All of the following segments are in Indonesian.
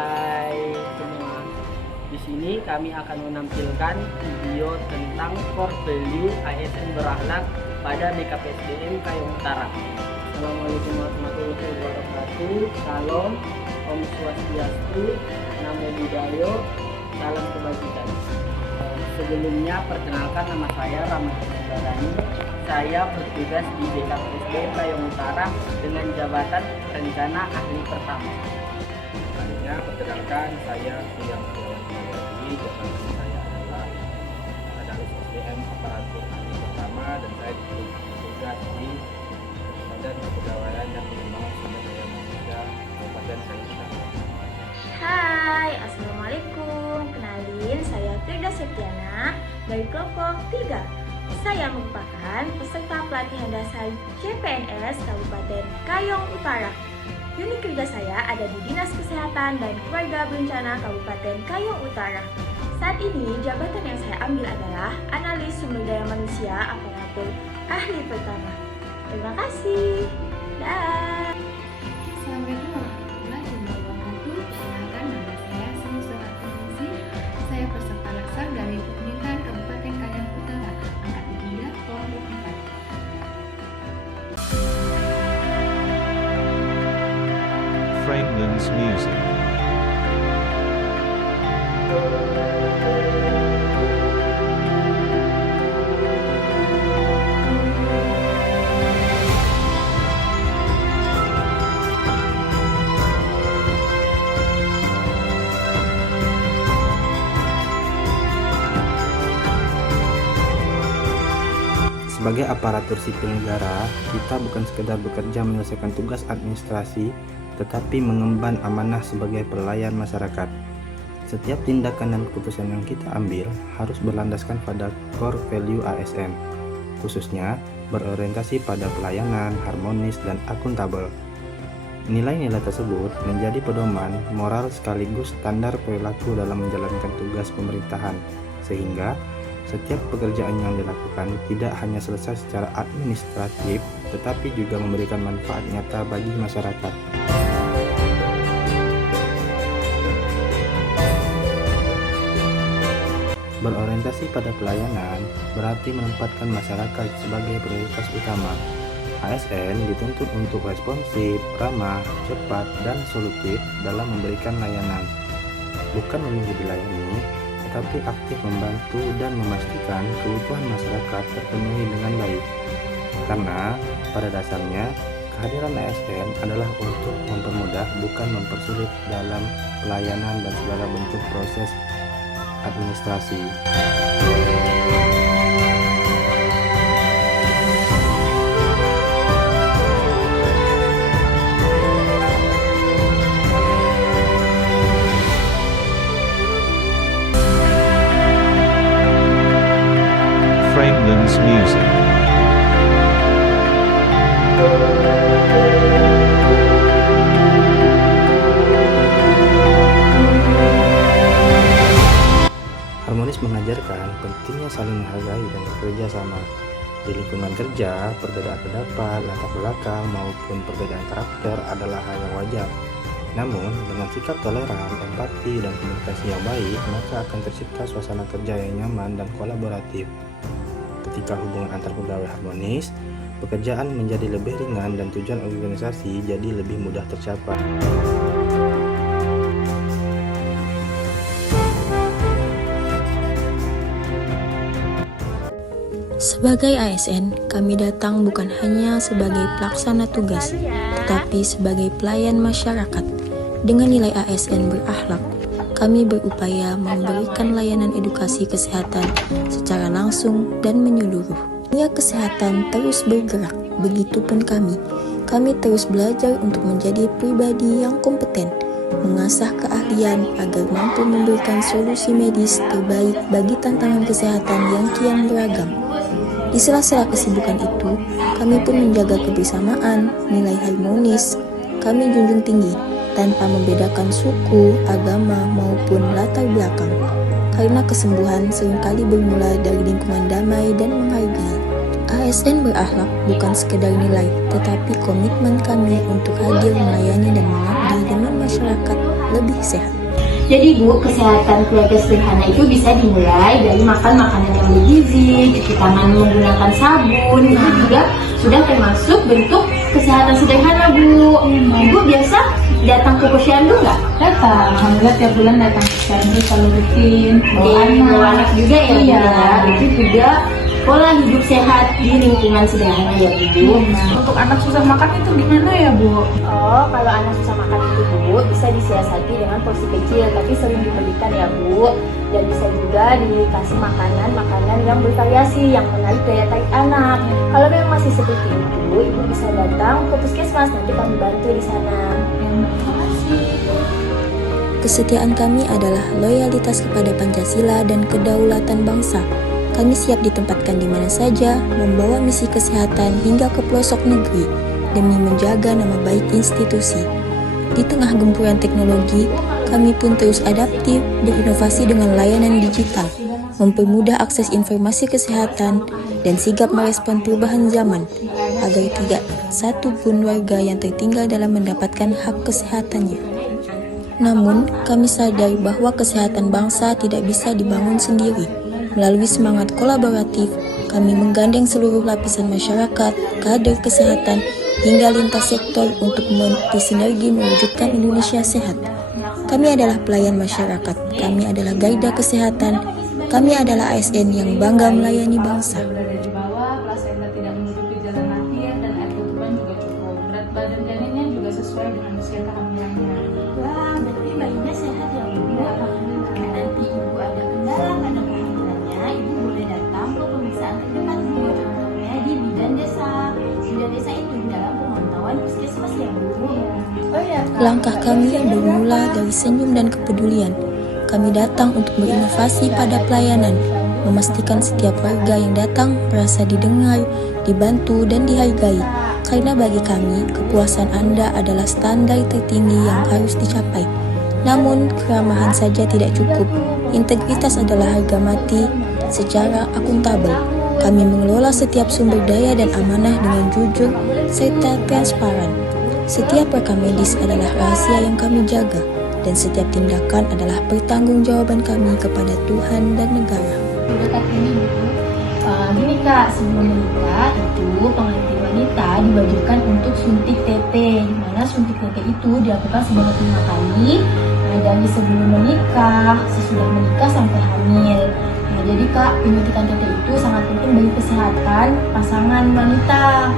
Hai semua. Di sini kami akan menampilkan video tentang core value ASN berakhlak pada BKPSDM Kayong Utara. Assalamualaikum warahmatullahi wabarakatuh. Salam, Om Swastiastu, Namo Buddhaya, salam kebajikan. Sebelumnya perkenalkan, nama saya Ramadhan Barani. Saya bertugas di BKPSDM Kayong Utara dengan jabatan rencana ahli pertama. Selanjutnya perkenalkan, saya Tiang Tiawati. Jabatan saya adalah analis SDM aparatur ahli pertama dan saya bertugas di Badan Kepegawaian dan Pengembangan Sumber Daya Manusia Kabupaten Kayong Utara. Hai, Assalamualaikum. Kenalin, saya Firda Septiana dari kelompok 3. Saya merupakan peserta pelatihan dasar CPNS Kabupaten Kayong Utara. Unit kerja saya ada di Dinas Kesehatan dan Keluarga Berencana Kabupaten Kayong Utara. Saat ini, jabatan yang saya ambil adalah analis sumber daya manusia aparatur ahli pertama. Terima kasih. Dah. Assalamualaikum warahmatullahi wabarakatuh. Perkenalkan, nama saya Sri Suratningsi. Saya peserta laksar dari Pemerintahan Kabupaten Kayong Utara, angkatan 3, kelompok 4. Franklin's Music. Sebagai aparatur sipil negara, kita bukan sekedar bekerja menyelesaikan tugas administrasi, tetapi mengemban amanah sebagai pelayan masyarakat. Setiap tindakan dan keputusan yang kita ambil harus berlandaskan pada core value ASN, khususnya berorientasi pada pelayanan, harmonis, dan akuntabel. Nilai-nilai tersebut menjadi pedoman moral sekaligus standar perilaku dalam menjalankan tugas pemerintahan, sehingga setiap pekerjaan yang dilakukan tidak hanya selesai secara administratif, tetapi juga memberikan manfaat nyata bagi masyarakat. Berorientasi pada pelayanan berarti menempatkan masyarakat sebagai prioritas utama. ASN dituntut untuk responsif, ramah, cepat, dan solutif dalam memberikan layanan. Bukan menunggu dilayani, tetapi aktif membantu dan memastikan kebutuhan masyarakat terpenuhi dengan baik. Karena pada dasarnya kehadiran ASN adalah untuk mempermudah, bukan mempersulit dalam pelayanan dan segala bentuk proses administrasi. Franklin's Music. Harmonis mengajarkan pentingnya saling menghargai dan bekerja sama. Di lingkungan kerja, perbedaan pendapat, latar belakang, maupun perbedaan karakter adalah hal yang wajar. Namun, dengan sikap toleran, empati, dan komunikasi yang baik, maka akan tercipta suasana kerja yang nyaman dan kolaboratif. Ketika hubungan antar pegawai harmonis, pekerjaan menjadi lebih ringan dan tujuan organisasi jadi lebih mudah tercapai. Sebagai ASN, kami datang bukan hanya sebagai pelaksana tugas, tetapi sebagai pelayan masyarakat. Dengan nilai ASN berakhlak, kami berupaya memberikan layanan edukasi kesehatan secara langsung dan menyeluruh. Dunia kesehatan terus bergerak, begitupun kami. Kami terus belajar untuk menjadi pribadi yang kompeten, mengasah keahlian agar mampu memberikan solusi medis terbaik bagi tantangan kesehatan yang kian beragam. Di sela-sela kesibukan itu, kami pun menjaga kebersamaan, nilai harmonis. Kami junjung tinggi, tanpa membedakan suku, agama, maupun latar belakang. Karena kesembuhan seringkali bermula dari lingkungan damai dan menghargai. ASN berakhlak bukan sekedar nilai, tetapi komitmen kami untuk hadir melayani dan mengabdi dengan masyarakat lebih sehat. Jadi Bu, kesehatan keluarga sederhana itu bisa dimulai dari makan makanan yang bergizi, cuci tangan menggunakan sabun, itu juga sudah termasuk bentuk kesehatan sederhana Bu. Ibu biasa datang ke posyandu nggak? Datang, alhamdulillah tiap bulan datang ke posyandu selalu rutin. Bawa anak juga ya Bu, Iya. ya. Itu juga pola hidup sehat di lingkungan sederhana ya Bu. Untuk anak susah makan itu gimana ya Bu? Oh, kalau anak susah makan itu Bu, bisa disiasati dengan porsi kecil tapi sering diberikan ya Bu. Dan bisa juga dikasih makanan yang bervariasi yang menarik daya tarik anak. Kalau memang masih seperti itu, Ibu bisa datang ke puskesmas, nanti kami bantu di sana. Kesetiaan kami adalah loyalitas kepada Pancasila dan kedaulatan bangsa. Kami siap ditempatkan di mana saja, membawa misi kesehatan hingga ke pelosok negeri demi menjaga nama baik institusi. Di tengah gempuran teknologi, kami pun terus adaptif, berinovasi dengan layanan digital, mempermudah akses informasi kesehatan, dan sigap merespon perubahan zaman, agar tidak satu pun warga yang tertinggal dalam mendapatkan hak kesehatannya. Namun, kami sadar bahwa kesehatan bangsa tidak bisa dibangun sendiri. Melalui semangat kolaboratif, kami menggandeng seluruh lapisan masyarakat, kader kesehatan, hingga lintas sektor untuk bersinergi mewujudkan Indonesia sehat. Kami adalah pelayan masyarakat, kami adalah garda kesehatan, kami adalah ASN yang bangga melayani bangsa. Berada di bawah, plasenta tidak menutupi jalan lahir, dan air ketuban juga cukup. Berat badan janinnya juga sesuai dengan usia kehamilannya. Wah, berarti bayinya sehat ya Bu. Jika nanti Ibu ada kendala pada kehamilannya, Ibu boleh datang ke pemeriksaan terdekat Bu. Contohnya di bidan desa. Bidan desa itu di dalam pemantauan puskesmas ya Bu. Oh ya, Kak. Langkah kami bermula dari senyum dan kepedulian. Kami datang untuk berinovasi pada pelayanan, memastikan setiap warga yang datang merasa didengar, dibantu, dan dihargai. Karena bagi kami, kepuasan Anda adalah standar tertinggi yang harus dicapai. Namun, keramahan saja tidak cukup. Integritas adalah harga mati secara akuntabel. Kami mengelola setiap sumber daya dan amanah dengan jujur serta transparan. Setiap rekam medis adalah rahasia yang kami jaga, dan setiap tindakan adalah pertanggungjawaban kami kepada Tuhan dan negara. Dekat ini Bu. Gini Kak, sebelum menikah itu pengantin wanita diwajibkan untuk suntik TT. Di mana suntik TT itu dilakukan sebanyak 5 kali. Dari sebelum menikah, sesudah menikah sampai hamil. Nah, jadi Kak, penyuntikan TT itu sangat penting bagi kesehatan pasangan wanita.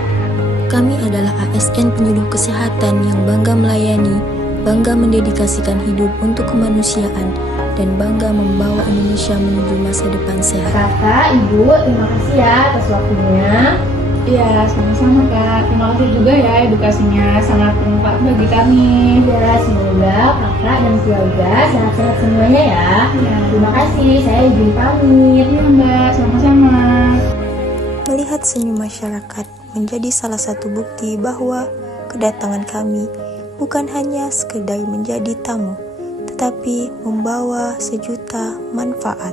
Kami adalah ASN penyuluh kesehatan yang bangga melayani, bangga mendedikasikan hidup untuk kemanusiaan, dan bangga membawa Indonesia menuju masa depan sehat. Kakak, Ibu, terima kasih ya atas waktunya. Iya, sama-sama Kak. Terima kasih juga ya edukasinya, sangat bermanfaat bagi kami. Ya, semoga kakak dan keluarga sehat-sehat semuanya ya. Ya. Terima kasih, saya izin pamit. Iya Mbak, sama-sama. Melihat senyum masyarakat menjadi salah satu bukti bahwa kedatangan kami bukan hanya sekedar menjadi tamu, tetapi membawa sejuta manfaat.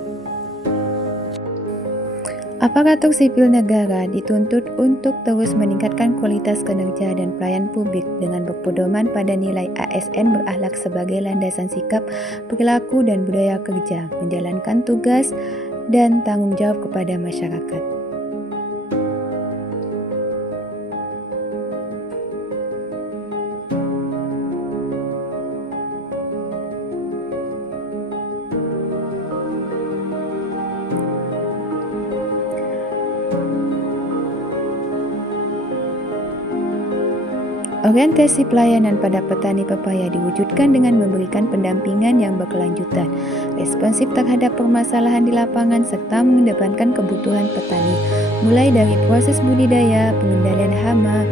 Aparatur sipil negara dituntut untuk terus meningkatkan kualitas kinerja dan pelayan publik dengan berpedoman pada nilai ASN berakhlak sebagai landasan sikap, perilaku, dan budaya kerja, menjalankan tugas dan tanggung jawab kepada masyarakat. Orientasi pelayanan pada petani pepaya diwujudkan dengan memberikan pendampingan yang berkelanjutan, responsif terhadap permasalahan di lapangan, serta mengedepankan kebutuhan petani, mulai dari proses budidaya, pengendalian hama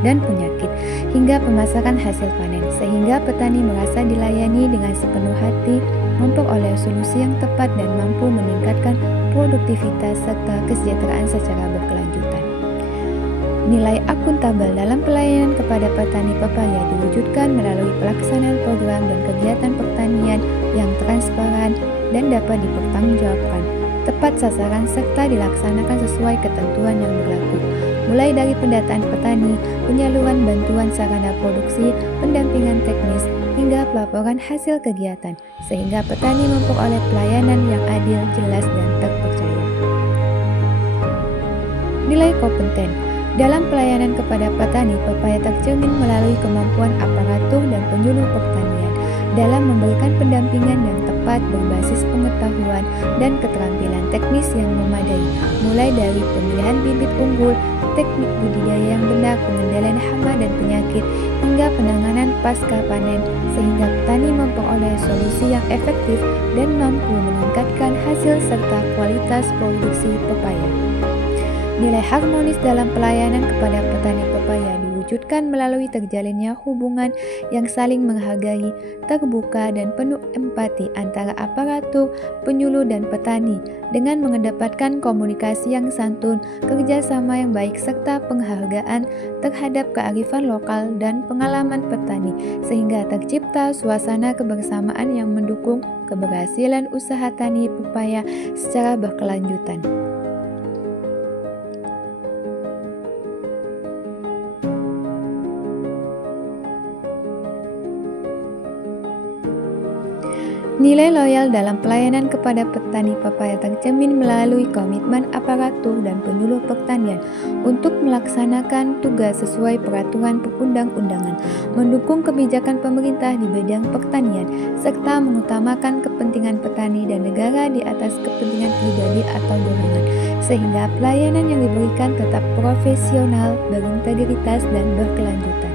dan penyakit, hingga pemasaran hasil panen, sehingga petani merasa dilayani dengan sepenuh hati, memperoleh solusi yang tepat dan mampu meningkatkan produktivitas serta kesejahteraan secara berkelanjutan. Nilai akuntabel dalam pelayanan kepada petani pepaya diwujudkan melalui pelaksanaan program dan kegiatan pertanian yang transparan dan dapat dipertanggungjawabkan, tepat sasaran serta dilaksanakan sesuai ketentuan yang berlaku. mulai dari pendataan petani, penyaluran bantuan sarana produksi, pendampingan teknis, hingga pelaporan hasil kegiatan, sehingga petani memperoleh pelayanan yang adil, jelas, dan terpercaya. Nilai kompeten dalam pelayanan kepada petani, Pepaya tercermin melalui kemampuan aparatur dan penyuluh pertanian dalam memberikan pendampingan yang tepat berbasis pengetahuan dan keterampilan teknis yang memadai, mulai dari pemilihan bibit unggul, teknik budidaya yang benar, pengendalian hama dan penyakit, hingga penanganan pasca panen, sehingga petani memperoleh solusi yang efektif dan mampu meningkatkan hasil serta kualitas produksi pepaya. Nilai harmonis dalam pelayanan kepada petani pepaya diwujudkan melalui terjalinnya hubungan yang saling menghargai, terbuka, dan penuh empati antara aparatur, penyuluh, dan petani dengan mengedepankan komunikasi yang santun, kerjasama yang baik, serta penghargaan terhadap kearifan lokal dan pengalaman petani, sehingga tercipta suasana kebersamaan yang mendukung keberhasilan usaha tani pepaya secara berkelanjutan. Nilai loyal dalam pelayanan kepada petani pepaya tercermin melalui komitmen aparatur dan penyuluh pertanian untuk melaksanakan tugas sesuai peraturan perundang-undangan, mendukung kebijakan pemerintah di bidang pertanian, serta mengutamakan kepentingan petani dan negara di atas kepentingan pribadi atau golongan, sehingga pelayanan yang diberikan tetap profesional, berintegritas, dan berkelanjutan.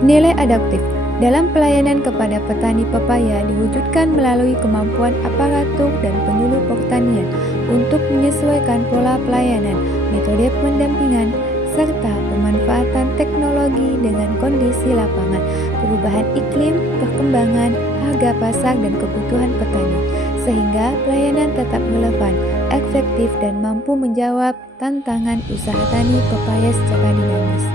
Nilai adaptif dalam pelayanan kepada petani pepaya diwujudkan melalui kemampuan aparatur dan penyuluh pertanian untuk menyesuaikan pola pelayanan, metode pendampingan, serta pemanfaatan teknologi dengan kondisi lapangan, perubahan iklim, perkembangan, harga pasar, dan kebutuhan petani, sehingga pelayanan tetap relevan, efektif, dan mampu menjawab tantangan usaha tani pepaya secara dinamis.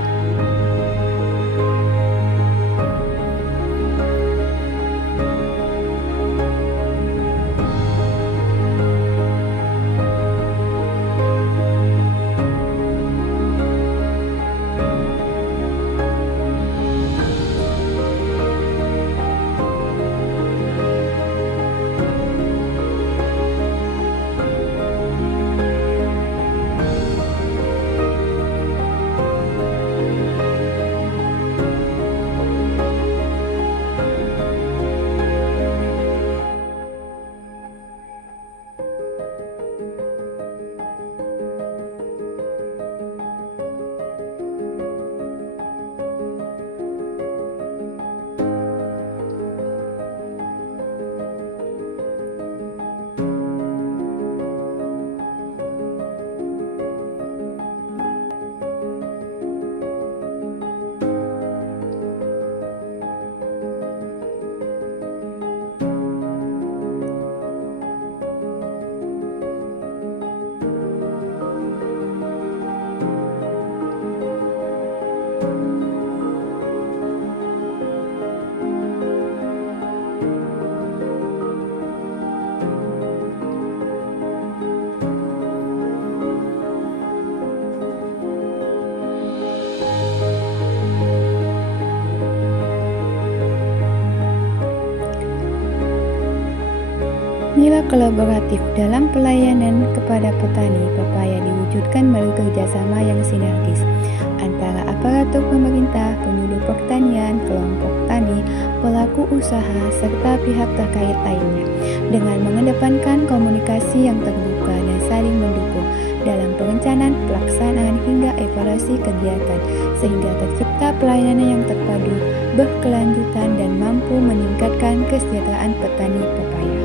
Nilai kolaboratif dalam pelayanan kepada petani pepaya diwujudkan melalui kerjasama yang sinergis antara aparatur pemerintah, penyuluh pertanian, kelompok tani, pelaku usaha, serta pihak terkait lainnya, dengan mengedepankan komunikasi yang terbuka dan saling mendukung dalam perencanaan, pelaksanaan, hingga evaluasi kegiatan, sehingga tercipta pelayanan yang terpadu, berkelanjutan, dan mampu meningkatkan kesejahteraan petani pepaya.